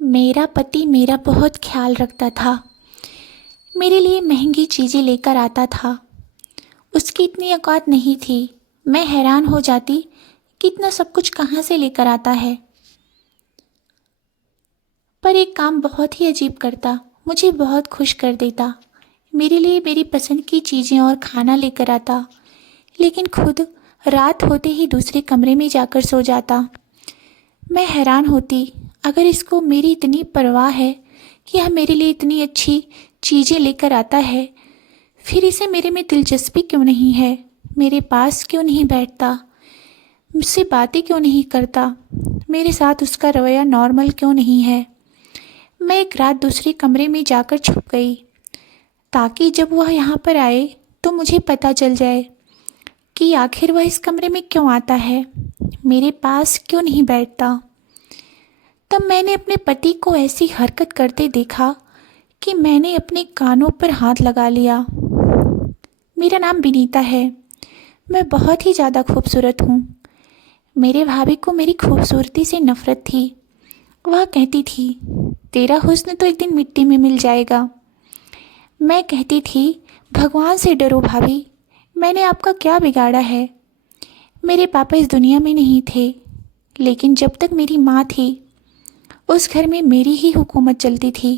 मेरा पति मेरा बहुत ख्याल रखता था। मेरे लिए महंगी चीज़ें लेकर आता था। उसकी इतनी औकात नहीं थी। मैं हैरान हो जाती कि इतना सब कुछ कहाँ से लेकर आता है। पर एक काम बहुत ही अजीब करता, मुझे बहुत खुश कर देता। मेरे लिए मेरी पसंद की चीज़ें और खाना लेकर आता, लेकिन खुद रात होते ही दूसरे कमरे में जाकर सो जाता। मैं हैरान होती, अगर इसको मेरी इतनी परवाह है कि यह मेरे लिए इतनी अच्छी चीज़ें लेकर आता है, फिर इसे मेरे में दिलचस्पी क्यों नहीं है? मेरे पास क्यों नहीं बैठता? मुझसे बातें क्यों नहीं करता? मेरे साथ उसका रवैया नॉर्मल क्यों नहीं है? मैं एक रात दूसरे कमरे में जाकर छुप गई, ताकि जब वह यहाँ पर आए तो मुझे पता चल जाए कि आखिर वह इस कमरे में क्यों आता है, मेरे पास क्यों नहीं बैठता। तब मैंने अपने पति को ऐसी हरकत करते देखा कि मैंने अपने कानों पर हाथ लगा लिया। मेरा नाम विनीता है। मैं बहुत ही ज़्यादा खूबसूरत हूँ। मेरे भाभी को मेरी खूबसूरती से नफ़रत थी। वह कहती थी, तेरा हुस्न तो एक दिन मिट्टी में मिल जाएगा। मैं कहती थी, भगवान से डरो भाभी, मैंने आपका क्या बिगाड़ा है? मेरे पापा इस दुनिया में नहीं थे, लेकिन जब तक मेरी माँ थी उस घर में मेरी ही हुकूमत चलती थी।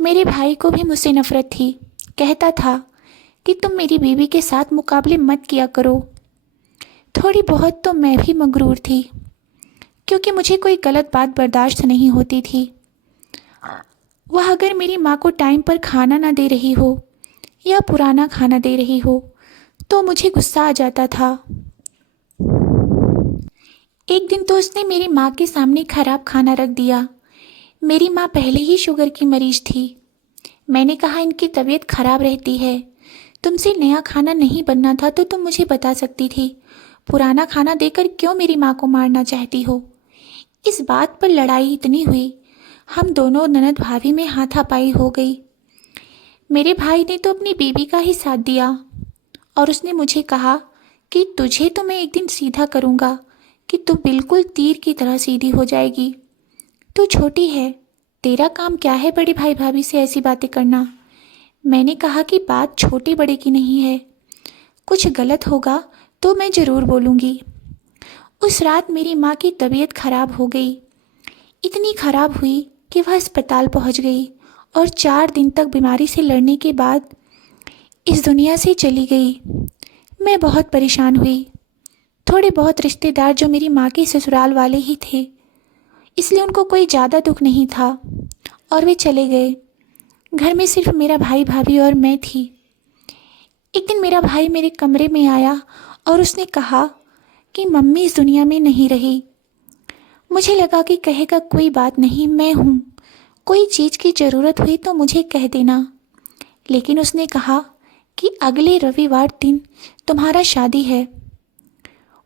मेरे भाई को भी मुझसे नफ़रत थी। कहता था कि तुम मेरी बीवी के साथ मुकाबले मत किया करो। थोड़ी बहुत तो मैं भी मगरूर थी, क्योंकि मुझे कोई गलत बात बर्दाश्त नहीं होती थी। वह अगर मेरी माँ को टाइम पर खाना ना दे रही हो या पुराना खाना दे रही हो तो मुझे गुस्सा आ जाता था। एक दिन तो उसने मेरी माँ के सामने खराब खाना रख दिया। मेरी माँ पहले ही शुगर की मरीज थी। मैंने कहा, इनकी तबीयत खराब रहती है, तुमसे नया खाना नहीं बनना था तो तुम मुझे बता सकती थी। पुराना खाना देकर क्यों मेरी माँ को मारना चाहती हो? इस बात पर लड़ाई इतनी हुई, हम दोनों ननद भाभी में हाथापाई हो गई। मेरे भाई ने तो अपनी बीवी का ही साथ दिया और उसने मुझे कहा कि तुझे तो मैं एक दिन सीधा करूँगा कि तू बिल्कुल तीर की तरह सीधी हो जाएगी। तू छोटी है, तेरा काम क्या है बड़े भाई भाभी से ऐसी बातें करना? मैंने कहा कि बात छोटे बड़े की नहीं है, कुछ गलत होगा तो मैं ज़रूर बोलूँगी। उस रात मेरी माँ की तबीयत खराब हो गई। इतनी खराब हुई कि वह अस्पताल पहुँच गई और 4 दिन तक बीमारी से लड़ने के बाद इस दुनिया से चली गई। मैं बहुत परेशान हुई। थोड़े बहुत रिश्तेदार जो मेरी माँ के ससुराल वाले ही थे, इसलिए उनको कोई ज़्यादा दुख नहीं था और वे चले गए। घर में सिर्फ मेरा भाई भाभी और मैं थी। एक दिन मेरा भाई मेरे कमरे में आया और उसने कहा कि मम्मी इस दुनिया में नहीं रही। मुझे लगा कि कहेगा कोई बात नहीं, मैं हूँ, कोई चीज़ की ज़रूरत हुई तो मुझे कह देना। लेकिन उसने कहा कि अगले रविवार दिन तुम्हारा शादी है।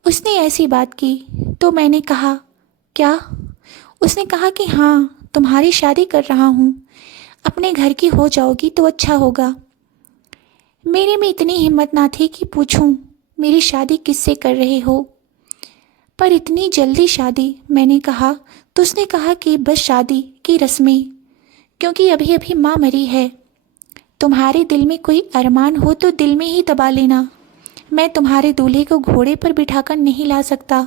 उसने ऐसी बात की तो मैंने कहा, क्या? उसने कहा कि हाँ, तुम्हारी शादी कर रहा हूँ, अपने घर की हो जाओगी तो अच्छा होगा। मेरे में इतनी हिम्मत ना थी कि पूछूं मेरी शादी किससे कर रहे हो। पर इतनी जल्दी शादी, मैंने कहा तो उसने कहा कि बस शादी की रस्में, क्योंकि अभी अभी माँ मरी है। तुम्हारे दिल में कोई अरमान हो तो दिल में ही दबा लेना, मैं तुम्हारे दूल्हे को घोड़े पर बिठाकर नहीं ला सकता।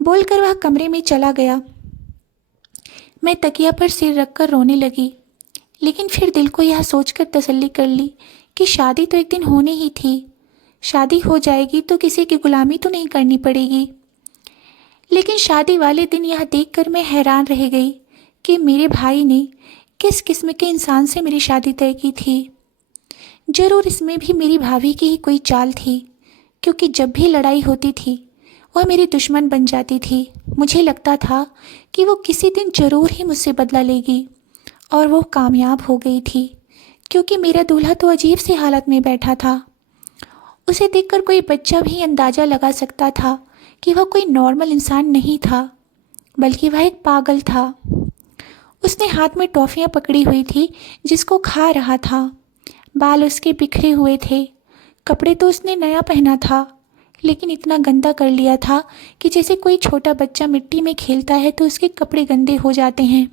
बोलकर वह कमरे में चला गया। मैं तकिया पर सिर रखकर रोने लगी, लेकिन फिर दिल को यह सोचकर तसल्ली कर ली कि शादी तो एक दिन होनी ही थी। शादी हो जाएगी तो किसी की गुलामी तो नहीं करनी पड़ेगी। लेकिन शादी वाले दिन यह देखकर मैं हैरान रह गई कि मेरे भाई ने किस किस्म के इंसान से मेरी शादी तय की थी। जरूर इसमें भी मेरी भाभी की ही कोई चाल थी, क्योंकि जब भी लड़ाई होती थी वह मेरी दुश्मन बन जाती थी। मुझे लगता था कि वो किसी दिन जरूर ही मुझसे बदला लेगी, और वो कामयाब हो गई थी, क्योंकि मेरा दूल्हा तो अजीब सी हालत में बैठा था। उसे देखकर कोई बच्चा भी अंदाज़ा लगा सकता था कि वह कोई नॉर्मल इंसान नहीं था, बल्कि वह एक पागल था। उसने हाथ में टॉफ़ियाँ पकड़ी हुई थी जिसको खा रहा था। बाल उसके बिखरे हुए थे। कपड़े तो उसने नया पहना था, लेकिन इतना गंदा कर लिया था कि जैसे कोई छोटा बच्चा मिट्टी में खेलता है तो उसके कपड़े गंदे हो जाते हैं।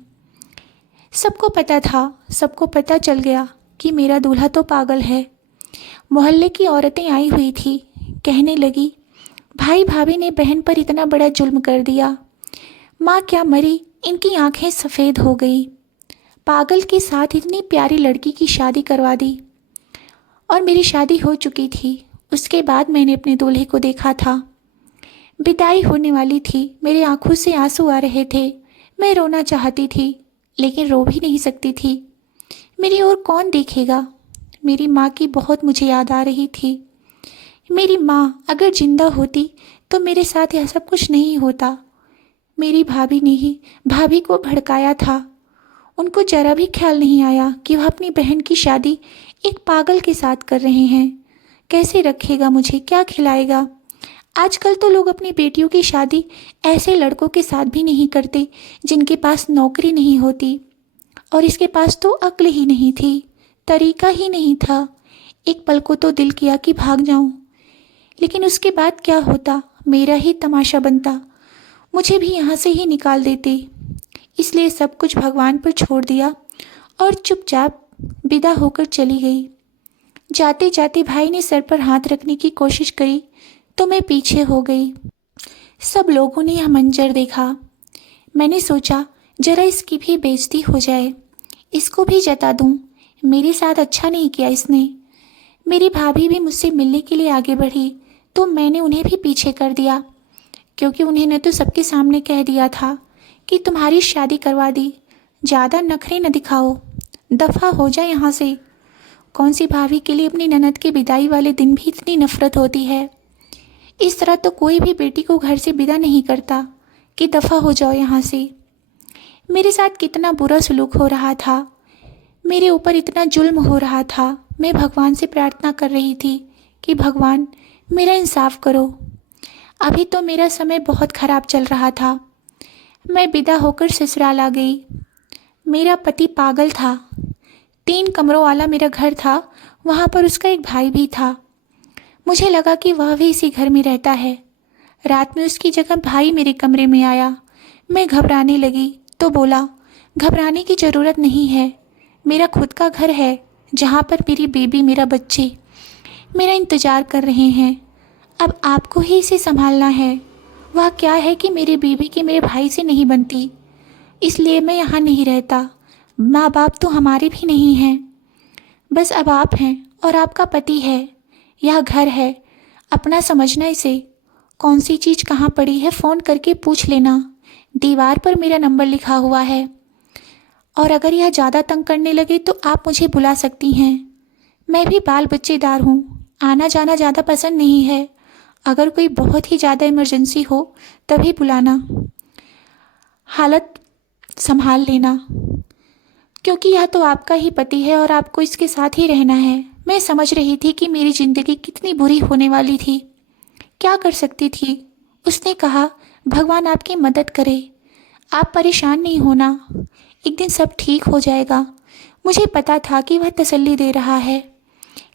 सबको पता था, सबको पता चल गया कि मेरा दूल्हा तो पागल है। मोहल्ले की औरतें आई हुई थी, कहने लगी, भाई भाभी ने बहन पर इतना बड़ा जुल्म कर दिया। माँ क्या मरी, इनकी आंखें सफ़ेद हो गई। पागल के साथ इतनी प्यारी लड़की की शादी करवा दी। और मेरी शादी हो चुकी थी। उसके बाद मैंने अपने दूल्हे को देखा था। विदाई होने वाली थी, मेरी आंखों से आंसू आ रहे थे। मैं रोना चाहती थी, लेकिन रो भी नहीं सकती थी। मेरी ओर कौन देखेगा। मेरी माँ की बहुत मुझे याद आ रही थी। मेरी माँ अगर जिंदा होती तो मेरे साथ यह सब कुछ नहीं होता। मेरी भाभी ने ही भाभी को भड़काया था। उनको जरा भी ख्याल नहीं आया कि वह अपनी बहन की शादी एक पागल के साथ कर रहे हैं। कैसे रखेगा मुझे, क्या खिलाएगा। आजकल तो लोग अपनी बेटियों की शादी ऐसे लड़कों के साथ भी नहीं करते जिनके पास नौकरी नहीं होती। और इसके पास तो अक्ल ही नहीं थी, तरीका ही नहीं था। एक पल को तो दिल किया कि भाग जाऊं, लेकिन उसके बाद क्या होता, मेरा ही तमाशा बनता। मुझे भी यहाँ से ही निकाल देते। इसलिए सब कुछ भगवान पर छोड़ दिया और चुपचाप विदा होकर चली गई। जाते जाते भाई ने सर पर हाथ रखने की कोशिश करी तो मैं पीछे हो गई। सब लोगों ने यह मंजर देखा। मैंने सोचा जरा इसकी भी बेइज्जती हो जाए, इसको भी जता दूं। मेरे साथ अच्छा नहीं किया इसने। मेरी भाभी भी मुझसे मिलने के लिए आगे बढ़ी तो मैंने उन्हें भी पीछे कर दिया, क्योंकि उन्हें तो सबके सामने कह दिया था कि तुम्हारी शादी करवा दी। ज़्यादा नखरे न दिखाओ, दफ़ा हो जाए यहाँ से। कौन सी भाभी के लिए अपनी ननद के विदाई वाले दिन भी इतनी नफरत होती है। इस तरह तो कोई भी बेटी को घर से विदा नहीं करता कि दफ़ा हो जाओ यहाँ से। मेरे साथ कितना बुरा सलूक हो रहा था, मेरे ऊपर इतना जुल्म हो रहा था। मैं भगवान से प्रार्थना कर रही थी कि भगवान मेरा इंसाफ करो। अभी तो मेरा समय बहुत ख़राब चल रहा था। मैं विदा होकर ससुराल आ गई। मेरा पति पागल था। 3 कमरों वाला मेरा घर था, वहाँ पर उसका एक भाई भी था। मुझे लगा कि वह भी इसी घर में रहता है। रात में उसकी जगह भाई मेरे कमरे में आया। मैं घबराने लगी तो बोला, घबराने की ज़रूरत नहीं है, मेरा खुद का घर है जहाँ पर मेरी बेबी, मेरा बच्चे मेरा इंतज़ार कर रहे हैं। अब आपको ही इसे संभालना है। वह क्या है कि मेरी बीवी की मेरे भाई से नहीं बनती, इसलिए मैं यहाँ नहीं रहता। माँ बाप तो हमारे भी नहीं हैं, बस अब आप हैं और आपका पति है। यह घर है, अपना समझना इसे। कौन सी चीज़ कहाँ पड़ी है फ़ोन करके पूछ लेना। दीवार पर मेरा नंबर लिखा हुआ है, और अगर यह ज़्यादा तंग करने लगे तो आप मुझे बुला सकती हैं। मैं भी बाल बच्चेदार हूँ, आना जाना ज़्यादा पसंद नहीं है। अगर कोई बहुत ही ज़्यादा इमरजेंसी हो तभी बुलाना, हालत संभाल लेना, क्योंकि यह तो आपका ही पति है और आपको इसके साथ ही रहना है। मैं समझ रही थी कि मेरी ज़िंदगी कितनी बुरी होने वाली थी। क्या कर सकती थी। उसने कहा, भगवान आपकी मदद करे, आप परेशान नहीं होना, एक दिन सब ठीक हो जाएगा। मुझे पता था कि वह तसल्ली दे रहा है,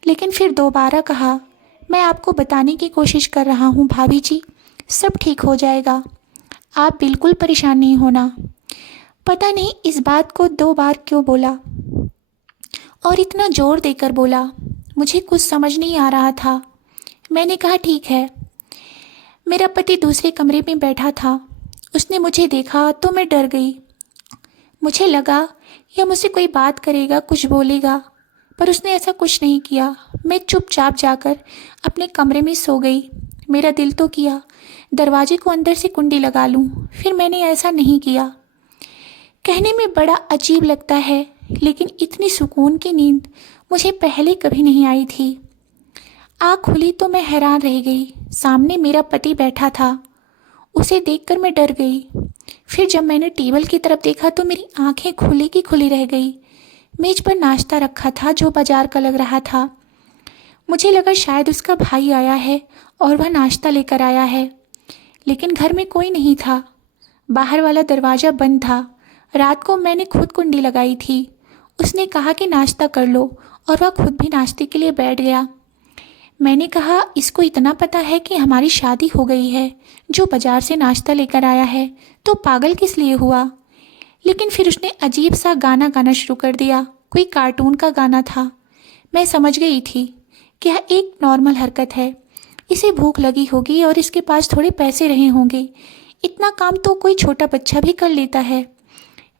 लेकिन फिर दोबारा कहा, मैं आपको बताने की कोशिश कर रहा हूँ भाभी जी, सब ठीक हो जाएगा, आप बिल्कुल परेशान नहीं होना। पता नहीं इस बात को 2 बार क्यों बोला और इतना जोर देकर बोला, मुझे कुछ समझ नहीं आ रहा था। मैंने कहा ठीक है। मेरा पति दूसरे कमरे में बैठा था। उसने मुझे देखा तो मैं डर गई। मुझे लगा यह मुझसे कोई बात करेगा, कुछ बोलेगा, पर उसने ऐसा कुछ नहीं किया। मैं चुपचाप जाकर अपने कमरे में सो गई। मेरा दिल तो किया दरवाजे को अंदर से कुंडी लगा लूं, फिर मैंने ऐसा नहीं किया। कहने में बड़ा अजीब लगता है, लेकिन इतनी सुकून की नींद मुझे पहले कभी नहीं आई थी। आँख खुली तो मैं हैरान रह गई। सामने मेरा पति बैठा था। उसे देखकर मैं डर गई। फिर जब मैंने टेबल की तरफ देखा तो मेरी आंखें खुली की खुली रह गई। मेज पर नाश्ता रखा था जो बाजार का लग रहा था। मुझे लगा शायद उसका भाई आया है और वह नाश्ता लेकर आया है, लेकिन घर में कोई नहीं था। बाहर वाला दरवाज़ा बंद था। रात को मैंने खुद कुंडी लगाई थी। उसने कहा कि नाश्ता कर लो और वह खुद भी नाश्ते के लिए बैठ गया। मैंने कहा, इसको इतना पता है कि हमारी शादी हो गई है, जो बाजार से नाश्ता लेकर आया है, तो पागल किस लिए हुआ। लेकिन फिर उसने अजीब सा गाना गाना शुरू कर दिया। कोई कार्टून का गाना था। मैं समझ गई थी कि यह एक नॉर्मल हरकत है। इसे भूख लगी होगी और इसके पास थोड़े पैसे रहे होंगे। इतना काम तो कोई छोटा बच्चा भी कर लेता है।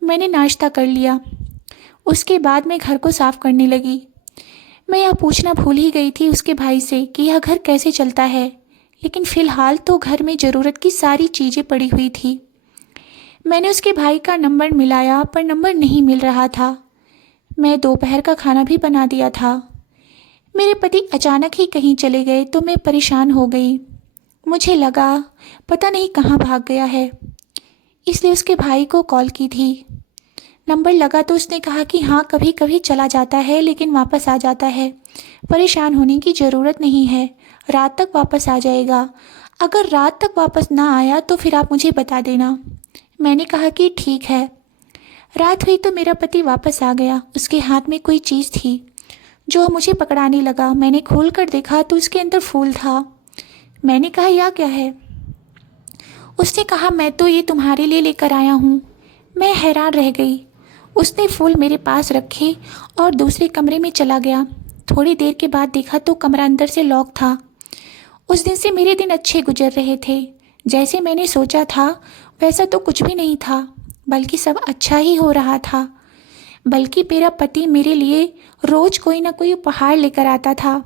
मैंने नाश्ता कर लिया। उसके बाद मैं घर को साफ करने लगी। मैं यह पूछना भूल ही गई थी उसके भाई से कि यह घर कैसे चलता है, लेकिन फ़िलहाल तो घर में ज़रूरत की सारी चीज़ें पड़ी हुई थी। मैंने उसके भाई का नंबर मिलाया पर नंबर नहीं मिल रहा था। मैं दोपहर का खाना भी बना दिया था। मेरे पति अचानक ही कहीं चले गए तो मैं परेशान हो गई। मुझे लगा पता नहीं कहाँ भाग गया है, इसलिए उसके भाई को कॉल की थी। नंबर लगा तो उसने कहा कि हाँ, कभी कभी चला जाता है लेकिन वापस आ जाता है। परेशान होने की ज़रूरत नहीं है, रात तक वापस आ जाएगा। अगर रात तक वापस ना आया तो फिर आप मुझे बता देना। मैंने कहा कि ठीक है। रात हुई तो मेरा पति वापस आ गया। उसके हाथ में कोई चीज़ थी जो मुझे पकड़ाने लगा। मैंने खोल कर देखा तो उसके अंदर फूल था। मैंने कहा, यह क्या है। उसने कहा, मैं तो ये तुम्हारे लिए लेकर आया हूँ। मैं हैरान रह गई। उसने फूल मेरे पास रखे और दूसरे कमरे में चला गया। थोड़ी देर के बाद देखा तो कमरा अंदर से लॉक था। उस दिन से मेरे दिन अच्छे गुजर रहे थे। जैसे मैंने सोचा था वैसा तो कुछ भी नहीं था, बल्कि सब अच्छा ही हो रहा था। बल्कि मेरा पति मेरे लिए रोज़ कोई ना कोई उपहार लेकर आता था।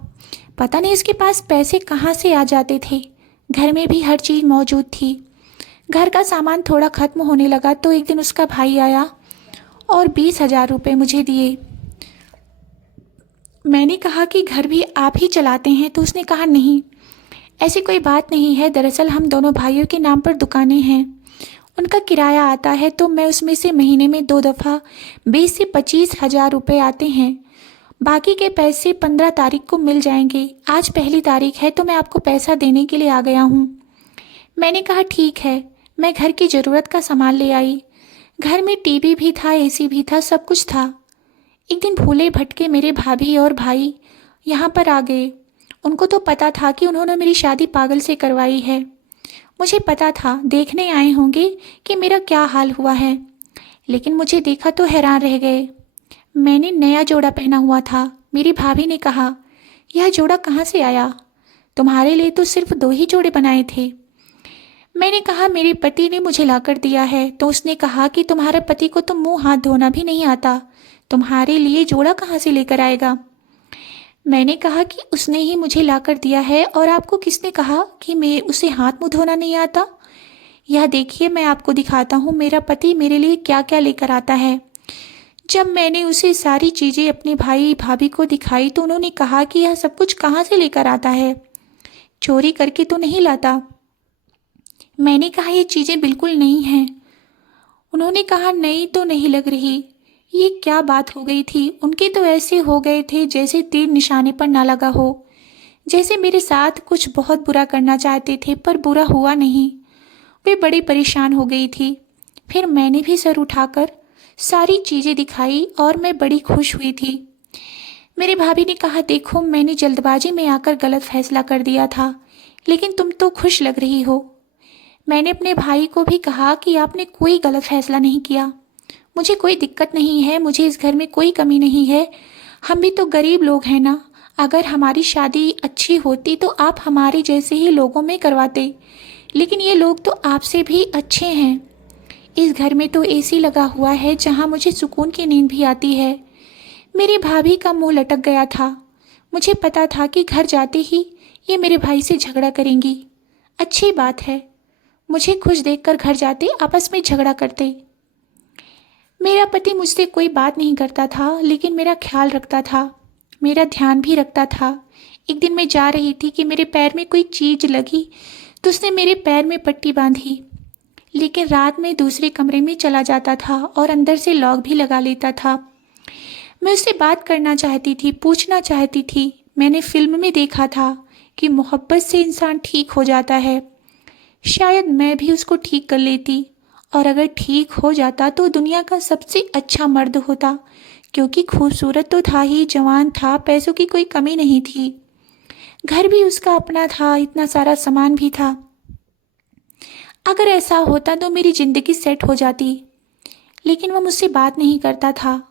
पता नहीं उसके पास पैसे कहाँ से आ जाते थे। घर में भी हर चीज़ मौजूद थी। घर का सामान थोड़ा ख़त्म होने लगा तो एक दिन उसका भाई आया और 20,000 रुपये मुझे दिए। मैंने कहा कि घर भी आप ही चलाते हैं, तो उसने कहा, नहीं, ऐसी कोई बात नहीं है। दरअसल हम दोनों भाइयों के नाम पर दुकानें हैं। उनका किराया आता है तो मैं उसमें से महीने में 2 दफ़ा 20 से 25,000 रुपये आते हैं। बाकी के पैसे 15 तारीख को मिल जाएंगे। आज पहली तारीख है तो मैं आपको पैसा देने के लिए आ गया हूँ। मैंने कहा, ठीक है। मैं घर की ज़रूरत का सामान ले आई। घर में टीवी भी था, एसी भी था, सब कुछ था। एक दिन भूले भटके मेरे भाभी और भाई यहाँ पर आ गए। उनको तो पता था कि उन्होंने मेरी शादी पागल से करवाई है। मुझे पता था देखने आए होंगे कि मेरा क्या हाल हुआ है, लेकिन मुझे देखा तो हैरान रह गए। मैंने नया जोड़ा पहना हुआ था। मेरी भाभी ने कहा, यह जोड़ा कहाँ से आया? तुम्हारे लिए तो सिर्फ 2 ही जोड़े बनाए थे। मैंने कहा, मेरे पति ने मुझे लाकर दिया है। तो उसने कहा कि तुम्हारे पति को तो मुंह हाथ धोना भी नहीं आता, तुम्हारे लिए जोड़ा कहाँ से लेकर आएगा। मैंने कहा कि उसने ही मुझे लाकर दिया है। और आपको किसने कहा कि मैं उसे हाथ मुंह धोना नहीं आता? यह देखिए, मैं आपको दिखाता हूँ मेरा पति मेरे लिए क्या क्या लेकर आता है। जब मैंने उसे सारी चीज़ें अपने भाई भाभी को दिखाई तो उन्होंने कहा कि यह सब कुछ कहाँ से लेकर आता है, चोरी करके तो नहीं लाता। मैंने कहा, ये चीज़ें बिल्कुल नहीं हैं। उन्होंने कहा, नई तो नहीं लग रही। ये क्या बात हो गई थी? उनके तो ऐसे हो गए थे जैसे तीर निशाने पर ना लगा हो, जैसे मेरे साथ कुछ बहुत बुरा करना चाहते थे पर बुरा हुआ नहीं। वे बड़ी परेशान हो गई थी। फिर मैंने भी सर उठाकर सारी चीज़ें दिखाई और मैं बड़ी खुश हुई थी। मेरे भाभी ने कहा, देखो, मैंने जल्दबाजी में आकर गलत फैसला कर दिया था, लेकिन तुम तो खुश लग रही हो। मैंने अपने भाई को भी कहा कि आपने कोई गलत फैसला नहीं किया। मुझे कोई दिक्कत नहीं है, मुझे इस घर में कोई कमी नहीं है। हम भी तो गरीब लोग हैं ना। अगर हमारी शादी अच्छी होती तो आप हमारे जैसे ही लोगों में करवाते, लेकिन ये लोग तो आपसे भी अच्छे हैं। इस घर में तो एसी लगा हुआ है जहाँ मुझे सुकून की नींद भी आती है। मेरी भाभी का मुंह लटक गया था। मुझे पता था कि घर जाते ही ये मेरे भाई से झगड़ा करेंगी। अच्छी बात है, मुझे खुश देखकर घर जाते आपस में झगड़ा करते। मेरा पति मुझसे कोई बात नहीं करता था, लेकिन मेरा ख्याल रखता था, मेरा ध्यान भी रखता था। एक दिन मैं जा रही थी कि मेरे पैर में कोई चीज़ लगी तो उसने मेरे पैर में पट्टी बांधी, लेकिन रात में दूसरे कमरे में चला जाता था और अंदर से लॉक भी लगा लेता था। मैं उससे बात करना चाहती थी, पूछना चाहती थी। मैंने फिल्म में देखा था कि मोहब्बत से इंसान ठीक हो जाता है। शायद मैं भी उसको ठीक कर लेती, और अगर ठीक हो जाता तो दुनिया का सबसे अच्छा मर्द होता, क्योंकि खूबसूरत तो था ही, जवान था, पैसों की कोई कमी नहीं थी। घर भी उसका अपना था, इतना सारा सामान भी था। अगर ऐसा होता तो मेरी ज़िंदगी सेट हो जाती, लेकिन वो मुझसे बात नहीं करता था।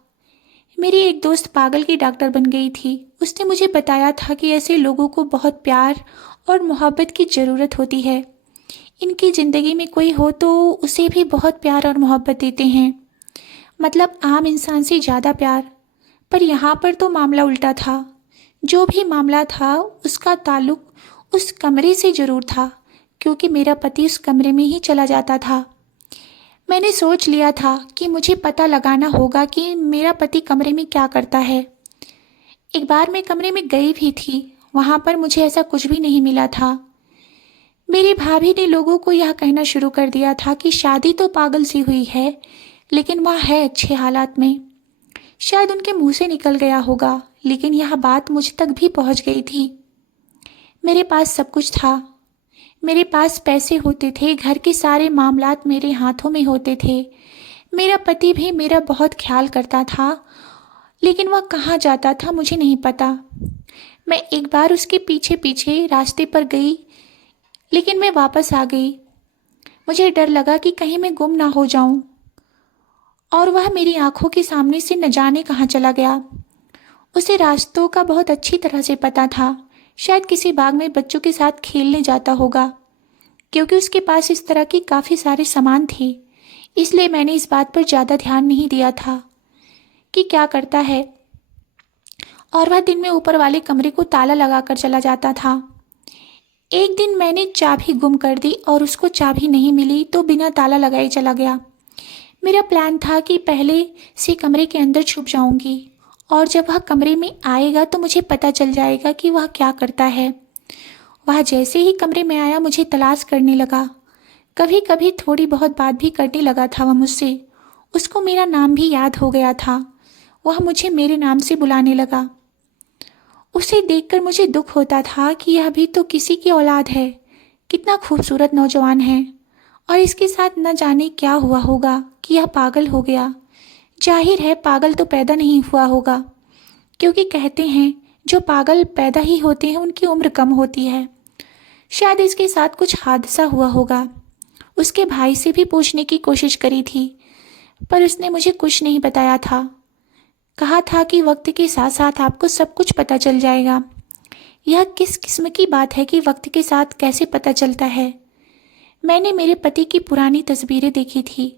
मेरी एक दोस्त पागल की डॉक्टर बन गई थी। उसने मुझे बताया था कि ऐसे लोगों को बहुत प्यार और मोहब्बत की ज़रूरत होती है। इनकी ज़िंदगी में कोई हो तो उसे भी बहुत प्यार और मोहब्बत देते हैं, मतलब आम इंसान से ज़्यादा प्यार। पर यहाँ पर तो मामला उल्टा था। जो भी मामला था उसका ताल्लुक उस कमरे से ज़रूर था, क्योंकि मेरा पति उस कमरे में ही चला जाता था। मैंने सोच लिया था कि मुझे पता लगाना होगा कि मेरा पति कमरे में क्या करता है। एक बार मैं कमरे में गई भी थी, वहाँ पर मुझे ऐसा कुछ भी नहीं मिला था। मेरी भाभी ने लोगों को यह कहना शुरू कर दिया था कि शादी तो पागल सी हुई है, लेकिन वह है अच्छे हालात में। शायद उनके मुंह से निकल गया होगा, लेकिन यह बात मुझ तक भी पहुंच गई थी। मेरे पास सब कुछ था। मेरे पास पैसे होते थे, घर के सारे मामलात मेरे हाथों में होते थे। मेरा पति भी मेरा बहुत ख्याल करता था, लेकिन वह कहाँ जाता था मुझे नहीं पता। मैं एक बार उसके पीछे पीछे रास्ते पर गई, लेकिन मैं वापस आ गई। मुझे डर लगा कि कहीं मैं गुम ना हो जाऊं, और वह मेरी आंखों के सामने से न जाने कहाँ चला गया। उसे रास्तों का बहुत अच्छी तरह से पता था। शायद किसी बाग में बच्चों के साथ खेलने जाता होगा, क्योंकि उसके पास इस तरह की काफ़ी सारे सामान थे। इसलिए मैंने इस बात पर ज़्यादा ध्यान नहीं दिया था कि क्या करता है। और वह दिन में ऊपर वाले कमरे को ताला लगाकर चला जाता था। एक दिन मैंने चाबी गुम कर दी और उसको चाबी नहीं मिली तो बिना ताला लगाए चला गया। मेरा प्लान था कि पहले से कमरे के अंदर छुप जाऊंगी, और जब वह कमरे में आएगा तो मुझे पता चल जाएगा कि वह क्या करता है। वह जैसे ही कमरे में आया मुझे तलाश करने लगा। कभी कभी थोड़ी बहुत बात भी करने लगा था वह मुझसे। उसको मेरा नाम भी याद हो गया था। वह मुझे मेरे नाम से बुलाने लगा। उसे देखकर मुझे दुख होता था कि यह भी तो किसी की औलाद है। कितना खूबसूरत नौजवान है, और इसके साथ न जाने क्या हुआ होगा कि यह पागल हो गया। जाहिर है पागल तो पैदा नहीं हुआ होगा, क्योंकि कहते हैं जो पागल पैदा ही होते हैं उनकी उम्र कम होती है। शायद इसके साथ कुछ हादसा हुआ होगा। उसके भाई से भी पूछने की कोशिश करी थी, पर उसने मुझे कुछ नहीं बताया था। कहा था कि वक्त के साथ साथ आपको सब कुछ पता चल जाएगा। यह किस किस्म की बात है कि वक्त के साथ कैसे पता चलता है। मैंने मेरे पति की पुरानी तस्वीरें देखी थी।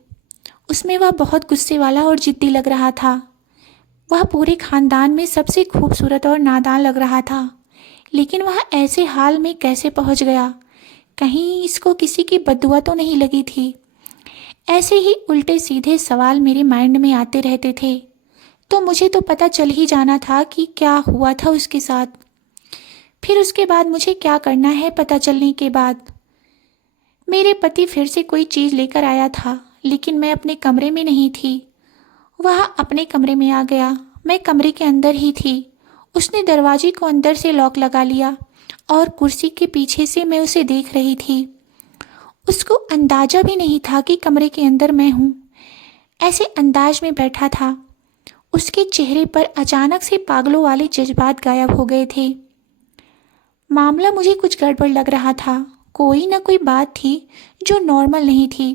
उसमें वह बहुत गुस्से वाला और जिद्दी लग रहा था। वह पूरे खानदान में सबसे खूबसूरत और नादान लग रहा था, लेकिन वह ऐसे हाल में कैसे पहुंच गया। कहीं इसको किसी की बद्दुआ तो नहीं लगी थी। ऐसे ही उल्टे सीधे सवाल मेरे माइंड में आते रहते थे। तो मुझे तो पता चल ही जाना था कि क्या हुआ था उसके साथ। फिर उसके बाद मुझे क्या करना है पता चलने के बाद। मेरे पति फिर से कोई चीज़ लेकर आया था, लेकिन मैं अपने कमरे में नहीं थी। वह अपने कमरे में आ गया। मैं कमरे के अंदर ही थी। उसने दरवाजे को अंदर से लॉक लगा लिया, और कुर्सी के पीछे से मैं उसे देख रही थी। उसको अंदाजा भी नहीं था कि कमरे के अंदर मैं हूँ। ऐसे अंदाज में बैठा था। उसके चेहरे पर अचानक से पागलों वाले जज्बात गायब हो गए थे। मामला मुझे कुछ गड़बड़ लग रहा था। कोई ना कोई बात थी जो नॉर्मल नहीं थी।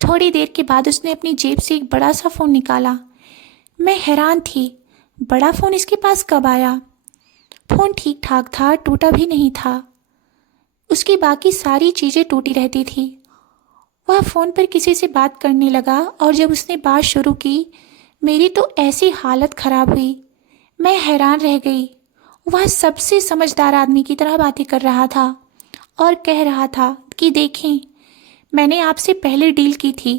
थोड़ी देर के बाद उसने अपनी जेब से एक बड़ा सा फ़ोन निकाला। मैं हैरान थी, बड़ा फ़ोन इसके पास कब आया। फ़ोन ठीक ठाक था, टूटा भी नहीं था। उसकी बाकी सारी चीज़ें टूटी रहती थी। वह फ़ोन पर किसी से बात करने लगा, और जब उसने बात शुरू की मेरी तो ऐसी हालत ख़राब हुई। मैं हैरान रह गई। वह सबसे समझदार आदमी की तरह बातें कर रहा था और कह रहा था कि देखें, मैंने आपसे पहले डील की थी।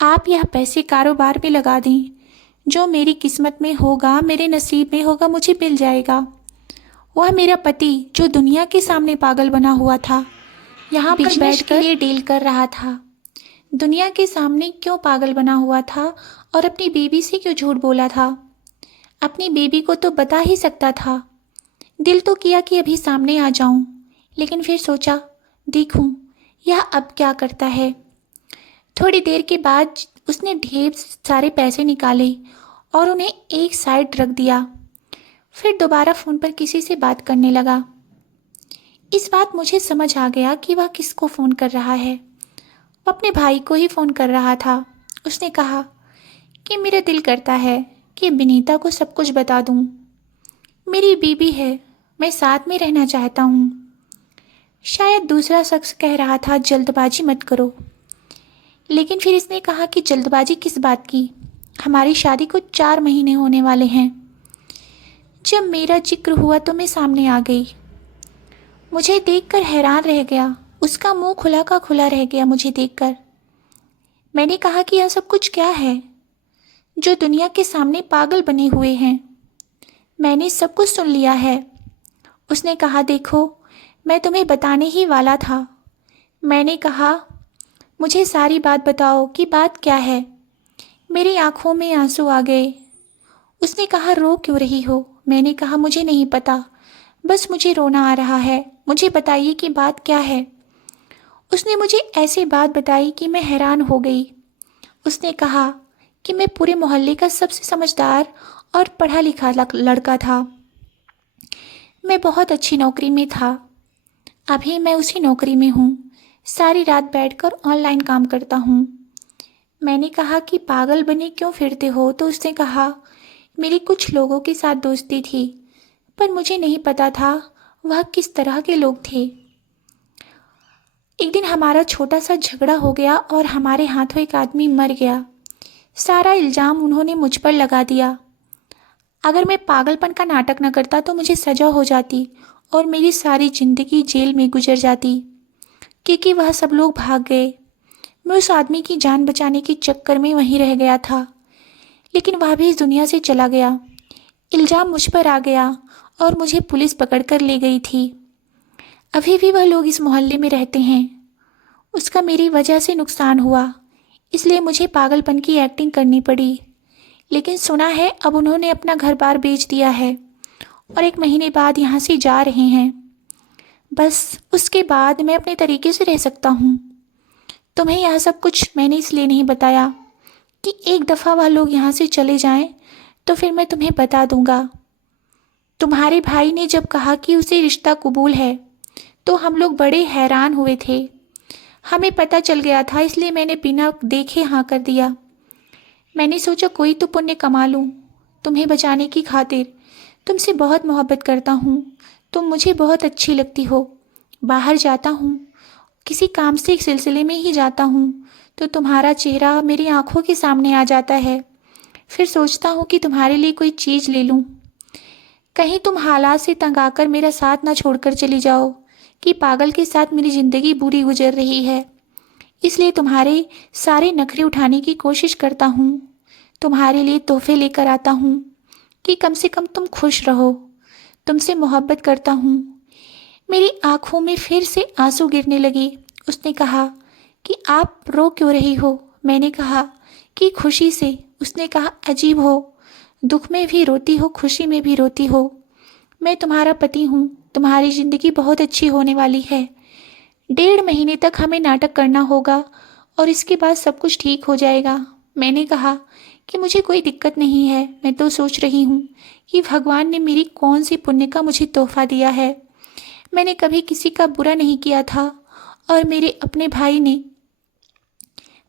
आप यह पैसे कारोबार में लगा दें। जो मेरी किस्मत में होगा, मेरे नसीब में होगा, मुझे मिल जाएगा। वह मेरा पति जो दुनिया के सामने पागल बना हुआ था, यहाँ पर बैठकर ये डील कर रहा था। दुनिया के सामने क्यों पागल बना हुआ था, और अपनी बेबी से क्यों झूठ बोला था। अपनी बेबी को तो बता ही सकता था। दिल तो किया कि अभी सामने आ जाऊं, लेकिन फिर सोचा देखूं यह अब क्या करता है। थोड़ी देर के बाद उसने ढेर सारे पैसे निकाले और उन्हें एक साइड रख दिया। फिर दोबारा फ़ोन पर किसी से बात करने लगा। इस बात मुझे समझ आ गया कि वह किसको फ़ोन कर रहा है। वो अपने भाई को ही फ़ोन कर रहा था। उसने कहा कि मेरा दिल करता है कि विनीता को सब कुछ बता दूं। मेरी बीबी है, मैं साथ में रहना चाहता हूँ। शायद दूसरा शख्स कह रहा था जल्दबाजी मत करो, लेकिन फिर इसने कहा कि जल्दबाजी किस बात की, हमारी शादी को 4 महीने होने वाले हैं। जब मेरा जिक्र हुआ तो मैं सामने आ गई। मुझे देखकर हैरान रह गया, उसका मुंह खुला का खुला रह गया मुझे देखकर। मैंने कहा कि यह सब कुछ क्या है जो दुनिया के सामने पागल बने हुए हैं। मैंने सब कुछ सुन लिया है। उसने कहा देखो, मैं तुम्हें बताने ही वाला था। मैंने कहा मुझे सारी बात बताओ कि बात क्या है। मेरी आंखों में आंसू आ गए। उसने कहा रो क्यों रही हो। मैंने कहा मुझे नहीं पता, बस मुझे रोना आ रहा है, मुझे बताइए कि बात क्या है। उसने मुझे ऐसी बात बताई कि मैं हैरान हो गई। उसने कहा कि मैं पूरे मोहल्ले का सबसे समझदार और पढ़ा लिखा लड़का था। मैं बहुत अच्छी नौकरी में था। अभी मैं उसी नौकरी में हूँ। सारी रात बैठकर ऑनलाइन काम करता हूँ। मैंने कहा कि पागल बने क्यों फिरते हो, तो उसने कहा मेरी कुछ लोगों के साथ दोस्ती थी, पर मुझे नहीं पता था वह किस तरह के लोग थे। एक दिन हमारा छोटा सा झगड़ा हो गया और हमारे हाथों एक आदमी मर गया। सारा इल्ज़ाम उन्होंने मुझ पर लगा दिया। अगर मैं पागलपन का नाटक न करता तो मुझे सज़ा हो जाती और मेरी सारी ज़िंदगी जेल में गुजर जाती, क्योंकि वह सब लोग भाग गए। मैं उस आदमी की जान बचाने के चक्कर में वहीं रह गया था, लेकिन वह भी इस दुनिया से चला गया। इल्ज़ाम मुझ पर आ गया और मुझे पुलिस पकड़ कर ले गई थी। अभी भी वह लोग इस मोहल्ले में रहते हैं। उसका मेरी वजह से नुकसान हुआ, इसलिए मुझे पागलपन की एक्टिंग करनी पड़ी। लेकिन सुना है अब उन्होंने अपना घर बार बेच दिया है और 1 महीने बाद यहाँ से जा रहे हैं। बस उसके बाद मैं अपने तरीके से रह सकता हूँ। तुम्हें यह सब कुछ मैंने इसलिए नहीं बताया कि एक दफ़ा वह लोग यहाँ से चले जाएं तो फिर मैं तुम्हें बता दूँगा। तुम्हारे भाई ने जब कहा कि उसे रिश्ता कबूल है तो हम लोग बड़े हैरान हुए थे। हमें पता चल गया था, इसलिए मैंने बिना देखे हाँ कर दिया। मैंने सोचा कोई तो पुण्य कमा लूँ तुम्हें बचाने की खातिर। तुमसे बहुत मोहब्बत करता हूँ, तुम मुझे बहुत अच्छी लगती हो। बाहर जाता हूँ, किसी काम से एक सिलसिले में ही जाता हूँ तो तुम्हारा चेहरा मेरी आंखों के सामने आ जाता है। फिर सोचता हूँ कि तुम्हारे लिए कोई चीज़ ले लूँ। कहीं तुम हालात से तंग आकर मेरा साथ ना छोड़कर चली जाओ कि पागल के साथ मेरी ज़िंदगी बुरी गुजर रही है। इसलिए तुम्हारे सारे नखरे उठाने की कोशिश करता हूँ। तुम्हारे लिए तोहफे लेकर आता हूँ कि कम से कम तुम खुश रहो। तुमसे मोहब्बत करता हूँ। मेरी आंखों में फिर से आंसू गिरने लगे। उसने कहा कि आप रो क्यों रही हो। मैंने कहा कि खुशी से। उसने कहा अजीब हो, दुख में भी रोती हो, खुशी में भी रोती हो। मैं तुम्हारा पति हूँ, तुम्हारी ज़िंदगी बहुत अच्छी होने वाली है। 1.5 महीने तक हमें नाटक करना होगा और इसके बाद सब कुछ ठीक हो जाएगा। मैंने कहा कि मुझे कोई दिक्कत नहीं है। मैं तो सोच रही हूँ कि भगवान ने मेरी कौन सी पुण्य का मुझे तोहफा दिया है। मैंने कभी किसी का बुरा नहीं किया था और मेरे अपने भाई ने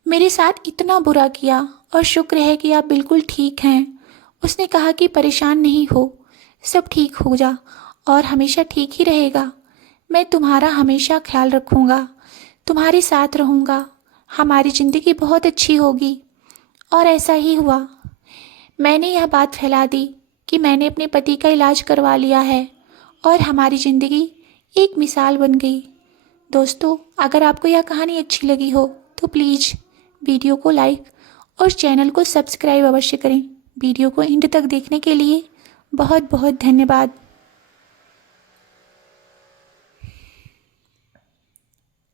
मेरे साथ इतना बुरा किया, और शुक्र है कि आप बिल्कुल ठीक हैं। उसने कहा कि परेशान नहीं हो, सब ठीक हो जा और हमेशा ठीक ही रहेगा। मैं तुम्हारा हमेशा ख्याल रखूँगा, तुम्हारे साथ रहूँगा। हमारी ज़िंदगी बहुत अच्छी होगी। और ऐसा ही हुआ। मैंने यह बात फैला दी कि मैंने अपने पति का इलाज करवा लिया है और हमारी ज़िंदगी एक मिसाल बन गई। दोस्तों, अगर आपको यह कहानी अच्छी लगी हो तो प्लीज़ वीडियो को लाइक और चैनल को सब्सक्राइब अवश्य करें। वीडियो को एंड तक देखने के लिए बहुत बहुत धन्यवाद।